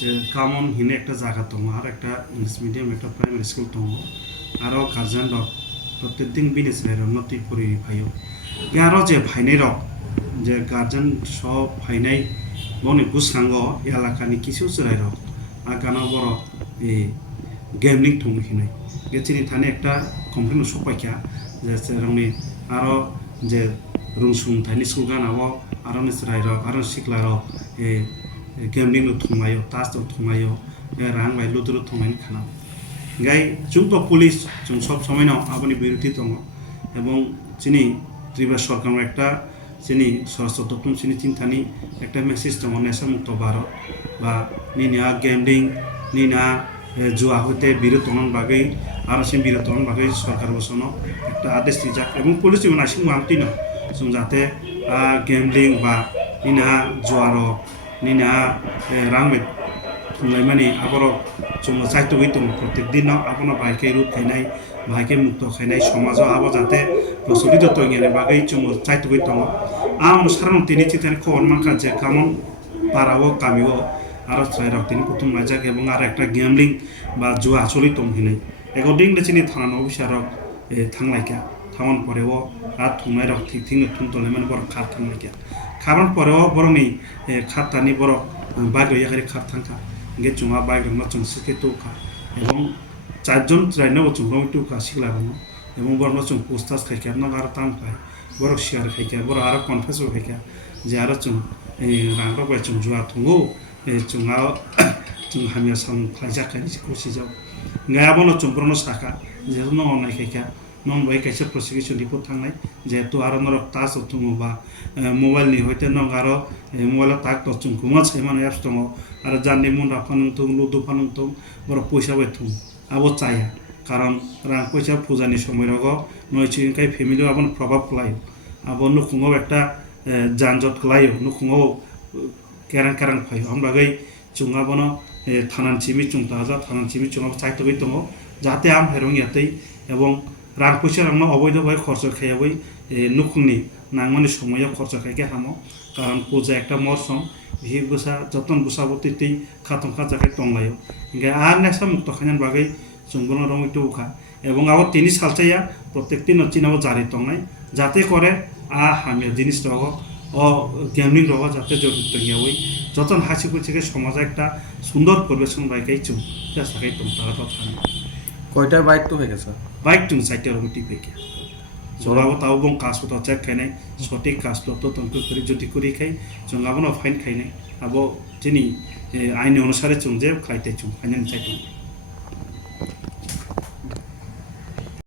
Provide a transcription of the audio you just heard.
যে কামন হিনে একটা জায়গা দङ আর একটা ইংলিশ মিডিয়াম একটা প্রাইমারি স্কুল দङ আরো গার্জেন রক প্রত্যেকদিন বিনেস রাইরক নতি পরি ভাইও আরো যে ভাইনাই রক যে গার্জেন সব ভাইনাই বনি গুসাঙ্গ এলাকানি কিছু চুরাই রক আর গানা বড় এই গেমলিং থং হিনাই গেছিনি থানে একটা কমপ্লেন সপাইকা যে সেরংনি আরো যে রুংসুং থাইনি স্কুল গানাও আরো নিসরাই রক আরো শিখলা রক এই গেমলিং থংমাयो तास थंमायो रां बाय लुदुरु थंमायनि खाना गाय जोंथ पुलिस जों सब समय आबनि बिरोधि दङ এবং চিনি ত্রিপুরা সরকার একটা চিনি স্বাস্থ্য তত্ত্ব চিনি চিন্তানি একটা মেসেজ দङ নেশামুক্ত ভারত বা নিনা গেমলিং নিনা জুয়া হইতে বিরত হন বাগै আর সে বিরত হন বাগै সরকার বসনো একটা আদেশ দিজাক এবং পুলিশ ইউন আসিং মামতিনো जों जाहाथे গেমলিং বা নিনা জুয়ার নিনা রাংবে थुनलायमानि आबाराव जोङो चाइतोबै दङ प्रत्येक दिनाव आपनो बाइके रुट खायनाय बाइके मुक्त खायनाय समाजाव आबो जाहाथे प्रचलित तंगियानि बागै जोङो चाइतोबै दङ आं सारान तिनि चितानि खबर मानखा जे कामन पाराव कामिव आरो साइराव तिनि कुतुम माजाक এবং আর একটা গেমলিং বা জুয়া আসলে তংহিনাय একদিন लेचिनि थाना अफिसाराव थांलायका थावन परेव आ थुंनाय रक थिक थिक थुनतलायमानि बर खार थांलायका खारन परेव बरनि खातानि बर बागै याखारि खार थांका गे चुङा बायग्रामा चुङ सिके टुका এবং চারজন ট্রাইনাও চুং রং টুকা শিখলা দङ এবং বরনো চুং পোস্টাস খাইকা ন আর তাম পায় বড় শেয়ার খাইকা বড় আর কনফেস খাইকা যে আর চুং রাং রক বাই চুং জুয়া থঙ্গো চুङा চুং হামিয়া সাম খাইজা খাইनि কোসि जाव गायाबनो चुं बरनो साखा जे न अननाय खाइका नन बाय काइसे प्रसिकिउसन रिपोर्ट थांनाय जेहेतु आरो नरक तास दङ बा मोबाइल नि हयते न आरो मोबाइल ताक तो चुं कुमा छैमान एप्स दङ आरो जाननि मुन्डा फानुं तो लुदु फानुं तो बर पैसा बाय थुं आबो चाया कारण रां पैसा पूजानि समय रग नय चिंकाय फेमिली आबन प्रभाव लायो आबो नुखुङो একটা जानजट लायो नुखुङो केरां केरां फायो हम बागै चुङा बनो थानान चिमि चुं ताजा थानान चिमि चुङा चाइतोबै दङ जाहाथे आम हेरं यातै এবং রাং পয়সা রাং অবৈধভাবে খরচ খাইয়াবই নুখুংনি নাংমানি সময় খরচ খাইকে হামো কারণ পূজা একটা মরসম ভি গোসা যতন গোসাবতীতেই খাতম খাজাখাই টংলাयो গে আর নেশা মুক্ত খাইনান বাগै জঙ্গল রং একটু উখা এবং আবার তিনি সালচাইয়া প্রত্যেকটি নচিনাও জারি টংনাই যাতে করে আ হামিয়া জিনিস রহ ও গেমলিং রহ যাতে জড়িত গিয়াবই যতন হাসি খুশিকে সমাজে একটা সুন্দর পরিবেশন বাইকাই চুম চেষ্টাকাই টং তারা কথা কয়টার বাইক তো হয়ে গেছে বাইক টুং সাইটের রুটি পেকে জোড়াবো তাও বং কাজপত্র চেক খাইনাই সঠিক কাজপত্র তন্ত্র করে যদি করি খাই जोंहाबो फाइन खाइनाय आबो दिनै आयेन अनुसारे जों जे खाइते जों फाइनाल चाइतो